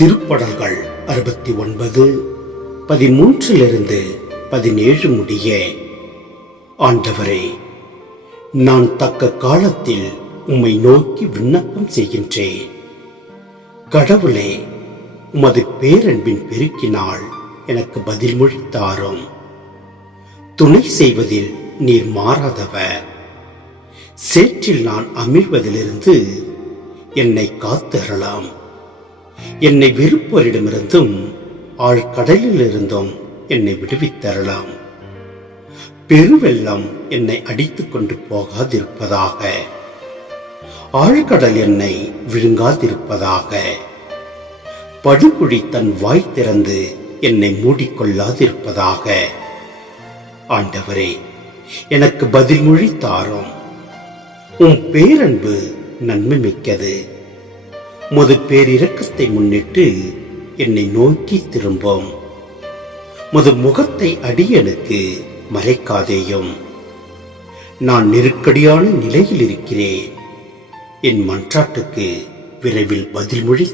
திருப்படல்கள் அறுபத்தி ஒன்பது பதிமூன்றிலிருந்து பதினேழு முடிய. ஆண்டவரே நான் தக்க காலத்தில் உம்மை நோக்கி விண்ணப்பம் செய்கின்றேன். கடவுளே உமது பேரன்பின் பெருக்கினால் எனக்கு பதில் மொழி தாரும். துணை செய்வதில் நீர் மாறாதவர். சேற்றில் நான் அமிழ்வதிலிருந்து என்னை காத்தரலாம் என்னை வெறுப்போரிடமிருந்தும் ஆழ்கடலிலிருந்தும் என்னை விடுவித்தரலாம் பெருவெள்ளம் என்னை அடித்துக் கொண்டு போகாதிருப்பதாக. ஆழ்கடல் என்னை விழுங்காதிருப்பதாக. படுகுழி தன் வாய் திறந்து என்னை மூடிக்கொள்ளாதிருப்பதாக. ஆண்டவரே எனக்கு பதில் மொழி தாரும். உன் பேரன்பு நன்மை மிக்கது. உமது பேரிரக்கத்தை முன்னிட்டு என்னை நோக்கி திரும்பும். முது முகத்தை அடியனுக்கு மறைக்காதேயும். நான் நெருக்கடியான நிலையில் இருக்கிறேன். என் மன்றாட்டுக்கு விரைவில் பதில் மொழி